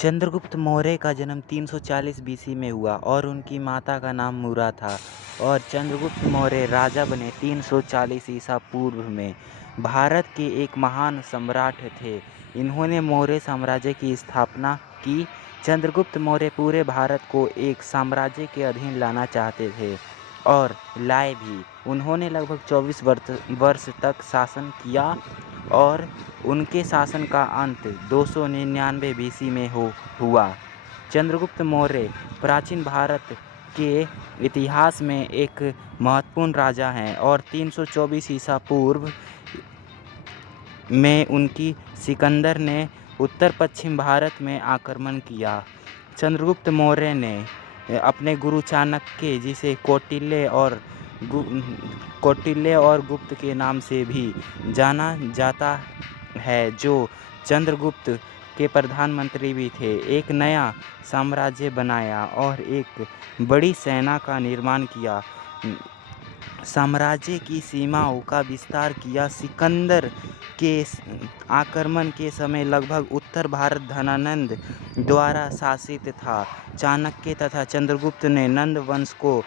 चंद्रगुप्त मौर्य का जन्म 340 बीसी में हुआ और उनकी माता का नाम मुरा था और चंद्रगुप्त मौर्य राजा बने 340 ईसा पूर्व में। भारत के एक महान सम्राट थे। इन्होंने मौर्य साम्राज्य की स्थापना की। चंद्रगुप्त मौर्य पूरे भारत को एक साम्राज्य के अधीन लाना चाहते थे और लाए भी। उन्होंने लगभग 24 वर्ष तक शासन किया और उनके शासन का अंत 299 बीसी में हुआ। चंद्रगुप्त मौर्य प्राचीन भारत के इतिहास में एक महत्वपूर्ण राजा हैं और 324 ईसा पूर्व में उनकी सिकंदर ने उत्तर पश्चिम भारत में आक्रमण किया। चंद्रगुप्त मौर्य ने अपने गुरु चाणक्य, जिसे कौटिल्य और गुप्त के नाम से भी जाना जाता है, जो चंद्रगुप्त के प्रधानमंत्री भी थे, एक नया साम्राज्य बनाया और एक बड़ी सेना का निर्माण किया। साम्राज्य की सीमाओं का विस्तार किया। सिकंदर के आक्रमण के समय लगभग उत्तर भारत धनानंद द्वारा शासित था। चाणक्य तथा चंद्रगुप्त ने नंद वंश को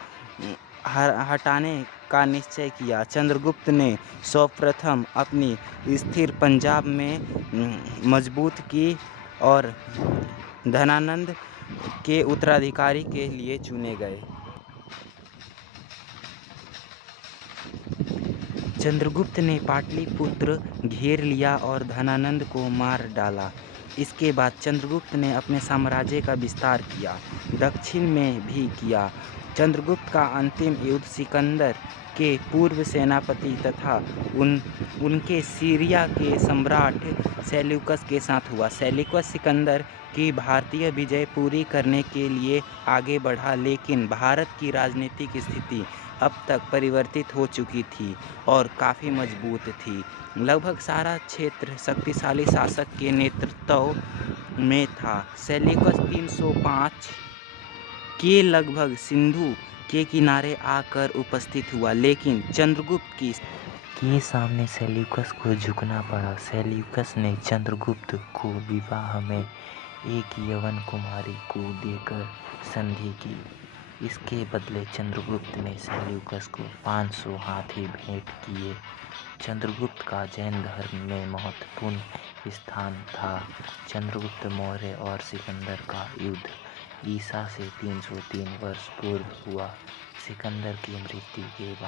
हटाने का निश्चय किया। चंद्रगुप्त ने सर्वप्रथम अपनी स्थिर पंजाब में मजबूत की और धनानंद के उत्तराधिकारी के लिए चुने गए। चंद्रगुप्त ने पाटलिपुत्र घेर लिया और धनानंद को मार डाला। इसके बाद चंद्रगुप्त ने अपने साम्राज्य का विस्तार किया, दक्षिण में भी किया। चंद्रगुप्त का अंतिम युद्ध सिकंदर के पूर्व सेनापति तथा उनके सीरिया के सम्राट सेल्यूकस के साथ हुआ। सेल्यूकस सिकंदर की भारतीय विजय पूरी करने के लिए आगे बढ़ा, लेकिन भारत की राजनीतिक स्थिति अब तक परिवर्तित हो चुकी थी और काफ़ी मजबूत थी। लगभग सारा क्षेत्र शक्तिशाली शासक के नेतृत्व में था। सेल्यूकस 305 के लगभग सिंधु के किनारे आकर उपस्थित हुआ, लेकिन चंद्रगुप्त के सामने सेल्यूकस को झुकना पड़ा। सेल्यूकस ने चंद्रगुप्त को विवाह में एक यवन कुमारी को देकर संधि की। इसके बदले चंद्रगुप्त ने सेल्यूकस को 500 हाथी भेंट किए। चंद्रगुप्त का जैन धर्म में महत्वपूर्ण स्थान था। चंद्रगुप्त मौर्य और सिकंदर का युद्ध ईसा से 303 वर्ष पूर्व हुआ। सिकंदर की मृत्यु के बाद